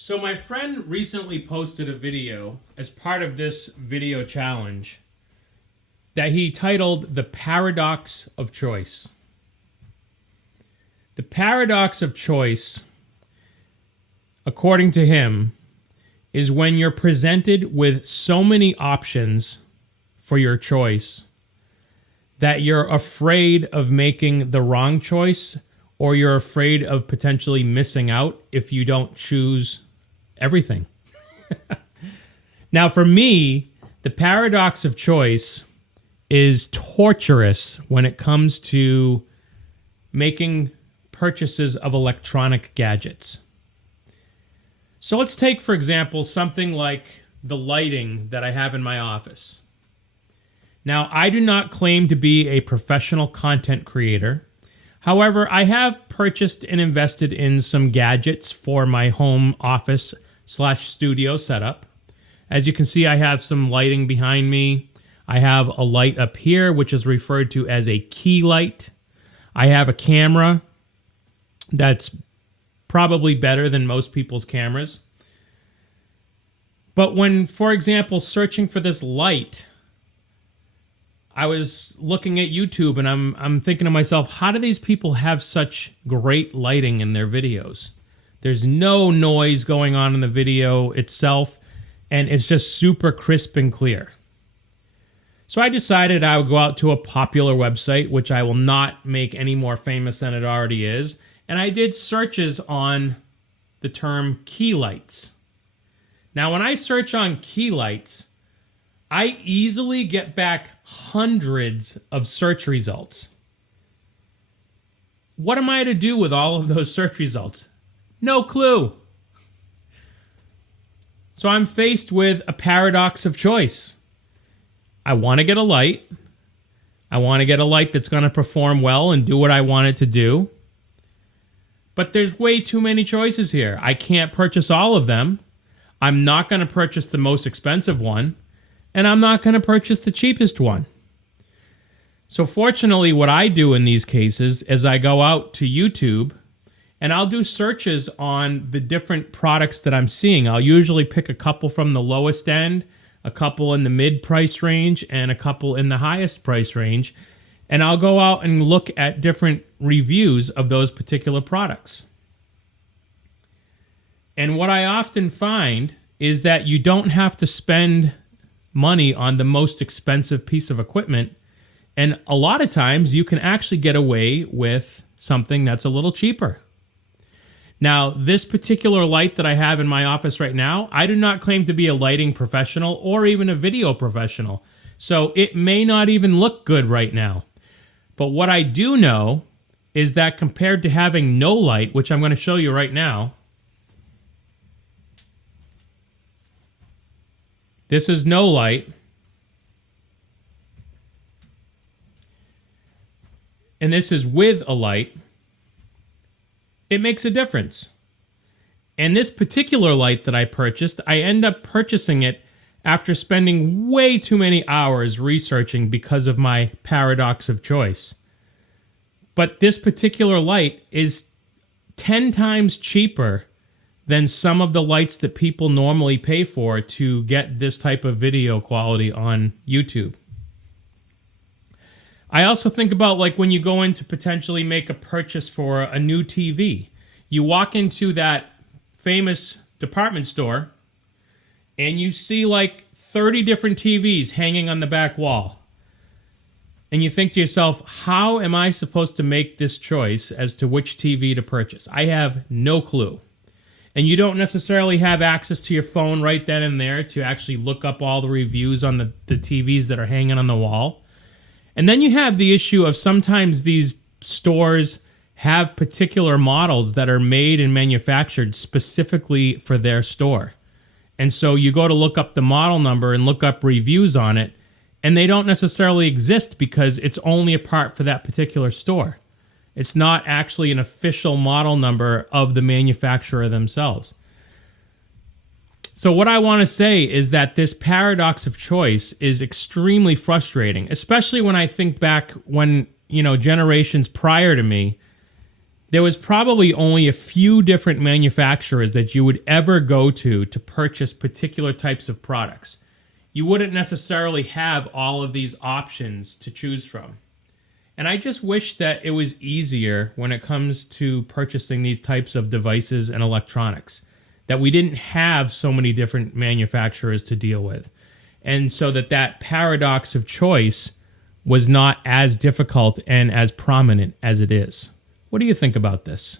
So my friend recently posted a video as part of this video challenge that he titled The Paradox of Choice. The paradox of choice, according to him, is when you're presented with so many options for your choice that you're afraid of making the wrong choice, or you're afraid of potentially missing out if you don't choose everything. Now, for me, the paradox of choice is torturous when it comes to making purchases of electronic gadgets. So let's take, for example, something like the lighting that I have in my office. Now, I do not claim to be a professional content creator. However, I have purchased and invested in some gadgets for my home office / studio setup. As you can see, I have some lighting behind me. I have a light up here, which is referred to as a key light. I have a camera that's probably better than most people's cameras. But when, for example, searching for this light, I was looking at YouTube and I'm thinking to myself, how do these people have such great lighting in their videos? There's no noise going on in the video itself, and it's just super crisp and clear. So I decided I would go out to a popular website, which I will not make any more famous than it already is, and I did searches on the term key lights. Now, when I search on key lights, I easily get back hundreds of search results. What am I to do with all of those search results? No clue. So I'm faced with a paradox of choice. I want to get a light. I want to get a light that's going to perform well and do what I want it to do. But there's way too many choices here. I can't purchase all of them. I'm not going to purchase the most expensive one. And I'm not going to purchase the cheapest one. So fortunately, what I do in these cases is I go out to YouTube and I'll do searches on the different products that I'm seeing. I'll usually pick a couple from the lowest end, a couple in the mid-price range, and a couple in the highest price range. And I'll go out and look at different reviews of those particular products. And what I often find is that you don't have to spend money on the most expensive piece of equipment. And a lot of times you can actually get away with something that's a little cheaper. Now, this particular light that I have in my office right now, I do not claim to be a lighting professional or even a video professional. So it may not even look good right now. But what I do know is that compared to having no light, which I'm going to show you right now, this is no light. And this is with a light. It makes a difference. And this particular light that I purchased, I end up purchasing it after spending way too many hours researching because of my paradox of choice. But this particular light is 10 times cheaper than some of the lights that people normally pay for to get this type of video quality on YouTube. I also think about like when you go in to potentially make a purchase for a new TV. You walk into that famous department store and you see like 30 different TVs hanging on the back wall. And you think to yourself, how am I supposed to make this choice as to which TV to purchase? I have no clue. And you don't necessarily have access to your phone right then and there to actually look up all the reviews on the TVs that are hanging on the wall. And then you have the issue of sometimes these stores have particular models that are made and manufactured specifically for their store. And so you go to look up the model number and look up reviews on it, and they don't necessarily exist because it's only a part for that particular store. It's not actually an official model number of the manufacturer themselves. So what I want to say is that this paradox of choice is extremely frustrating, especially when I think back when, generations prior to me, there was probably only a few different manufacturers that you would ever go to purchase particular types of products. You wouldn't necessarily have all of these options to choose from. And I just wish that it was easier when it comes to purchasing these types of devices and electronics, that we didn't have so many different manufacturers to deal with. And so that paradox of choice was not as difficult and as prominent as it is. What do you think about this?